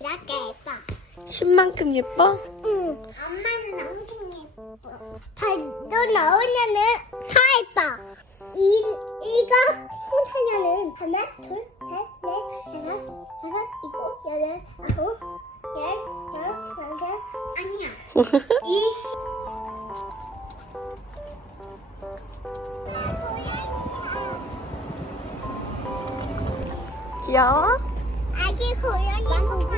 이렇게 예뻐. 신만큼 예뻐? 응. 엄마는 엄청 예뻐. 발도 넣으면은 더 예뻐. 이거 손하면은 하나, 둘, 셋, 넷, 다섯, 여섯, 일곱, 여덟, 아홉, 열, 열한, 열한. 아니야. 20. 귀여워? 아기 고양이 보가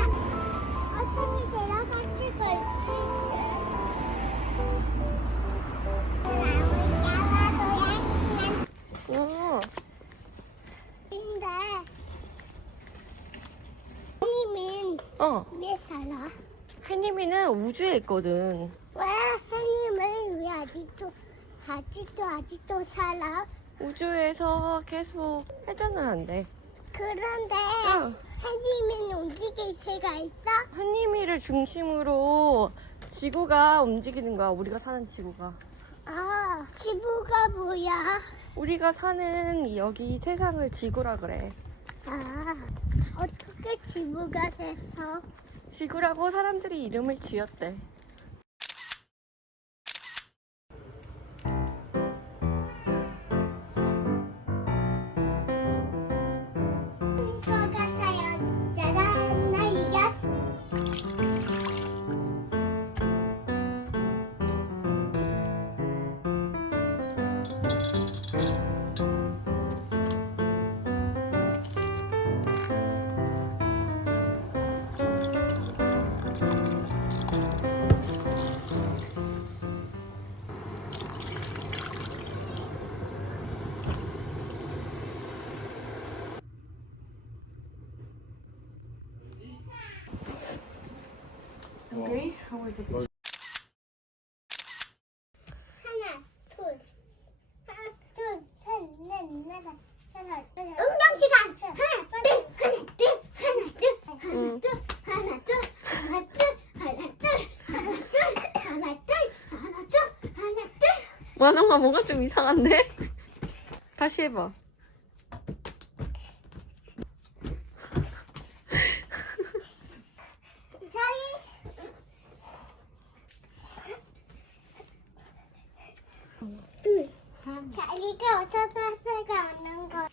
어떻게 데려갈지 걸지. 고양이는 응. 근데 혜님은 왜 살아? 혜님이는 우주에 있거든. 왜 혜님은 왜 아직도 살아? 우주에서 계속 회전은 안 돼. 그런데 응. 혜님은 움직일 새가 있어? 혜님이를 중심으로 지구가 움직이는 거야. 우리가 사는 지구가. 아, 지구가 뭐야? 우리가 사는 여기 세상을 지구라 그래. 아, 어떻게 지구가 됐어? 지구라고 사람들이 이름을 지었대. 것 같아요. 짜란, 나 이겼어. Okay, how was it? 하나, 둘, 셋, 넷, 다섯, 운동 시간. 하나, 둘. 만화가 뭐가 좀 이상한데? 다시 해봐. 자리가 어쩌다가 없는 거.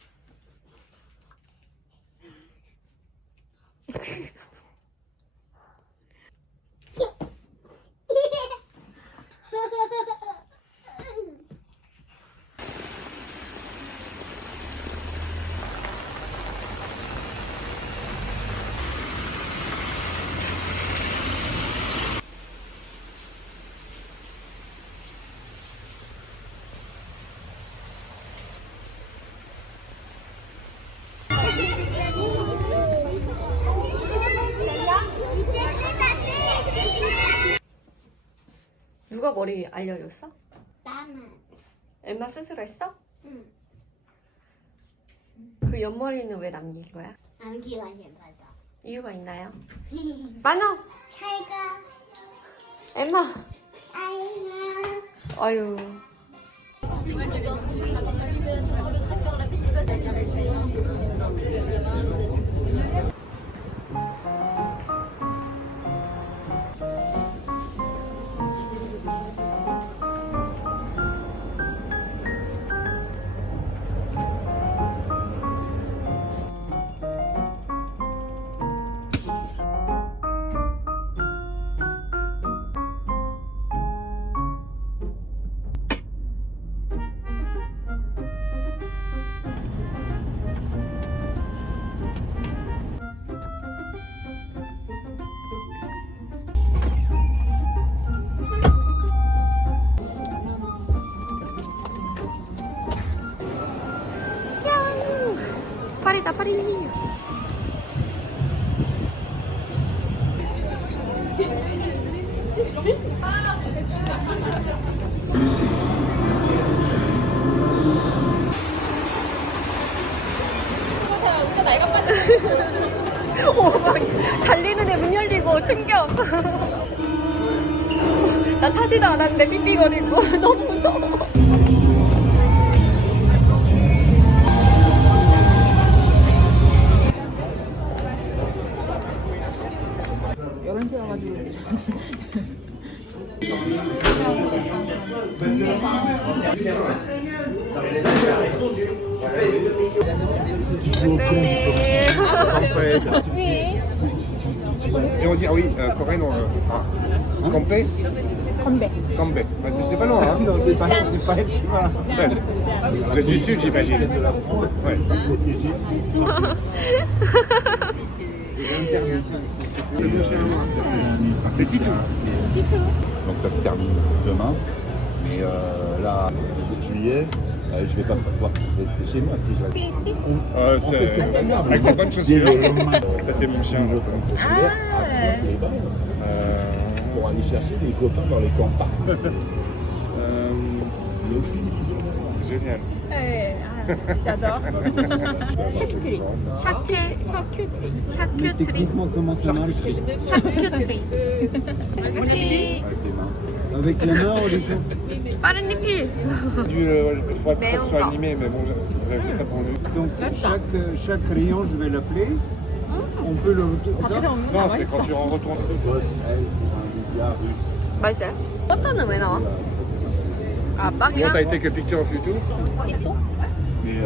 누가 머리 알려줬어? 나는. 엠마 스스로 했어? 응. 그 옆머리는 왜 남긴 거야? 남기가 예뻐서. 이유가 있나요? 만화! 잘가. 엠마! 아이고. 아유. 파리다 파리. 이거 날가 빠져. 막 달리는 애 문 열리고 챙겨. 나 타지도 않았는데 삐삐거리고 너무 무서워. Et on dit, ah oui, coréenne, Campé 건배. Campé. C'était pas loin, hein. Non, c'est pas elle qui va. Celle. Vous êtes du sud, j'imagine. Ouais. Le Titou. Donc ça se termine demain. Mais là, juillet, je vais pas pouvoir rester chez moi si je reste. C'est avec des bonnes chaussures. Ça, c'est mon chien. Pour aller chercher des copains dans les campagnes. Génial. j'adore. 샤큐트리. 샤큐트리. 샤큐트리. Techniquement, comment ça marche? 샤큐트리. merci. Avec les mains. Avec la main, on les fait. 빠른 리필. Il faudrait que ça soit animé, mais bon, j'avais fait ça pour lui. Donc chaque rayon, je vais l'appeler. On peut le 밖에서 ça. 먹는 거 Non, 맛있어. c'est quand tu en retournes. 맛있어요? 버터는 왜 나와? 아, Bon, 빵이랑? t'as été que picture of you too? Mais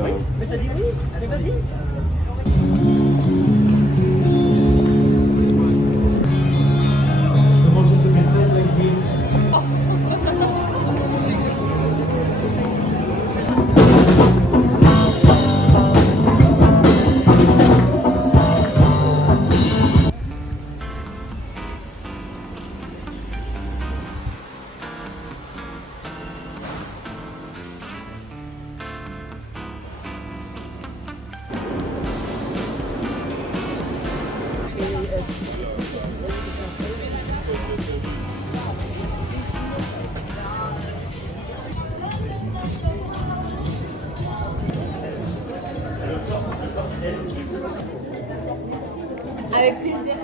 avec plaisir.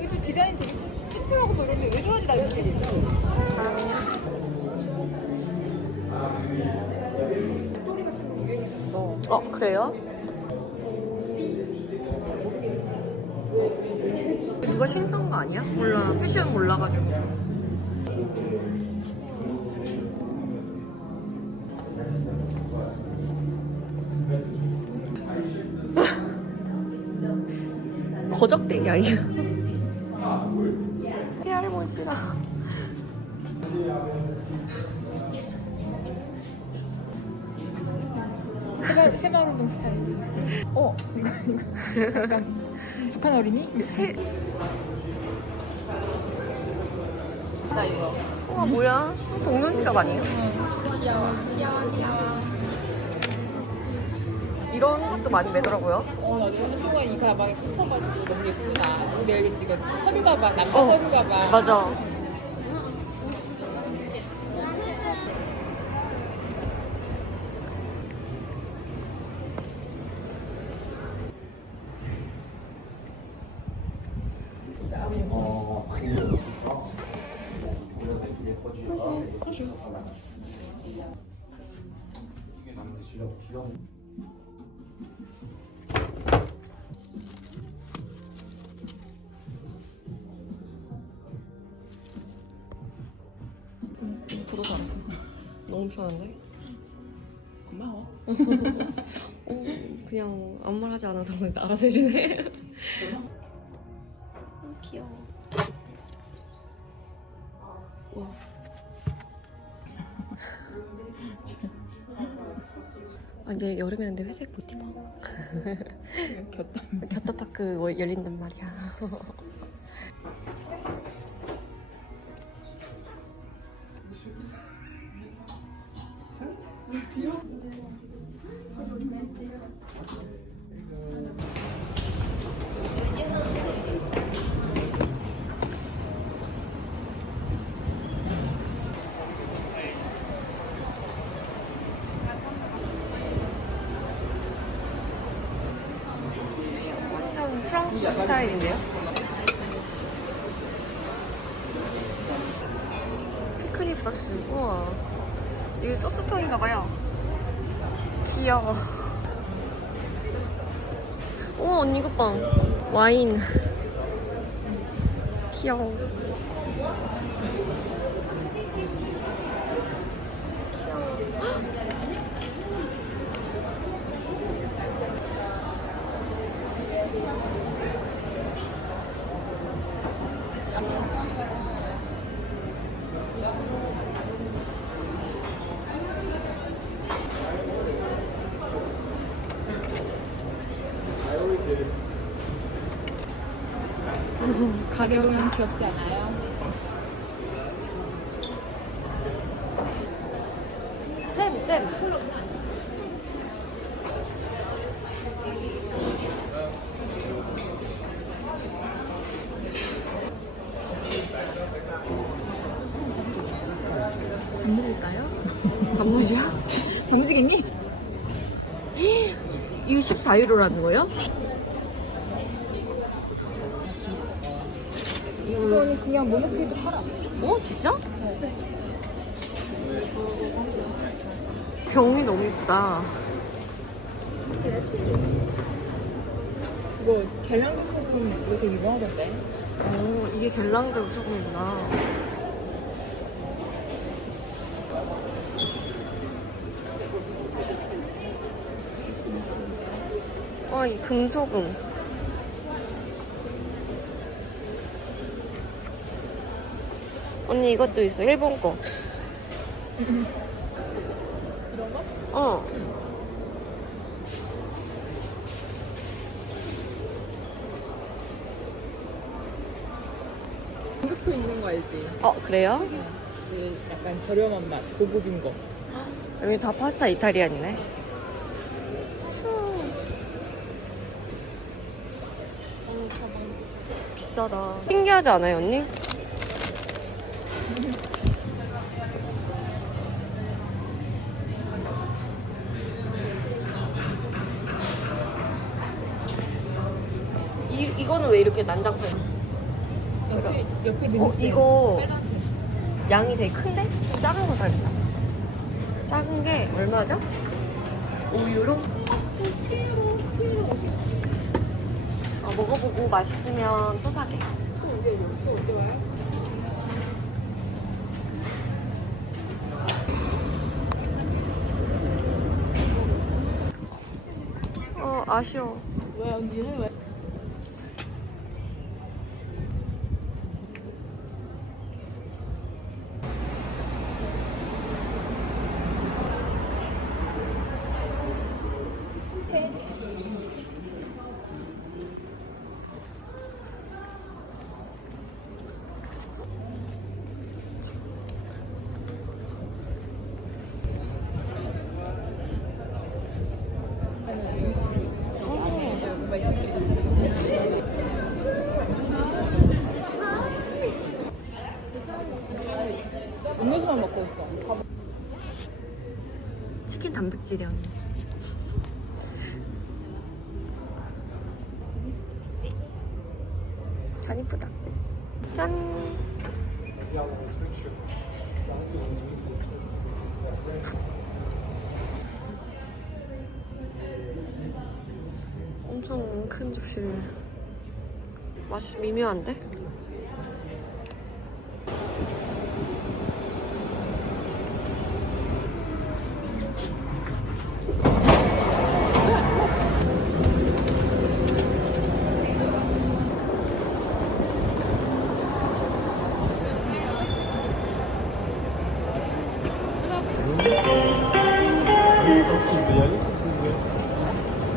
이것도 디자인 되게 심플하고 그런데 왜 좋아하지 나 이렇게 스토리 같은 거 유행했었어. 그래요? 누가 신던 거 아니야? 몰라. 패션 몰라가지고. 거적대기 아니야? 헤아리몬씨랑 새마을 운동 스타일. 이거 약간 북한 어린이? 나 이거. 우와 뭐야? 동전지갑 아니에요? 귀여워. 이런 것도 많이 매더라고요. 나도 한순간 이 가방에 꽂혀가지고 너무 예쁘다. 우리 애기 찍었지. 서류 가방, 남자 서류 가방. 맞아. 부도 잘했어. 너무 편한데? 고마워. 그냥 아무 말 하지 않아도 알아서 해주네. 귀여워. 와. 아, 이제 여름이었는데 회색 못 입어. 겨터파크 열린단 말이야. 스타일인데요? 피크닉 박스. 우와. 이게 소스통인가봐요. 귀여워. 우와, 언니 이것 봐. 와인. 귀여워. 가격은 귀엽지 않아요? 잼. 단무지일까요? 단무지야? 단무지겠니? 이거 14유로라는 거예요? 이건 그냥 모노크리도 팔아. 어, 진짜? 병이 너무 이쁘다. 이거 갤랑드 소금 이거 되게 유명하던데. 오, 이게 갤랑드 소금이구나. 이 금소금. 언니 이것도 있어, 일본 거. 이런 거? 어. 공급표 있는 거 알지? 그래요? 그 약간 저렴한 맛, 고급인 거. 여기 다 파스타 이탈리안이네. 비싸다. 신기하지 않아요, 언니? 이거는 왜 이렇게 난장판? 옆에 느리스. 이거 빨간색. 양이 되게 큰데? 좀 작은 거 사야겠다. 작은 게 얼마죠? 5유로? 7유로 50. 먹어보고 맛있으면 또 사게. 또 언제 와요? 아쉬워. 왜 언니는 왜? 음료수만 먹고 있어. 치킨 단백질이 언니. 짠 이쁘다. 짠. 엄청 큰 접시를. 맛이 미묘한데?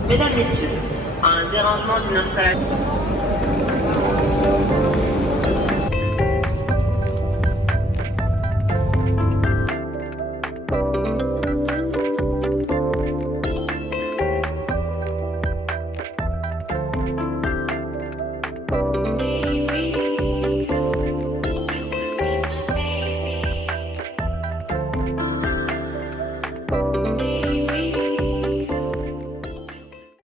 Mesdames, Messieurs, un dérangement d'une installation.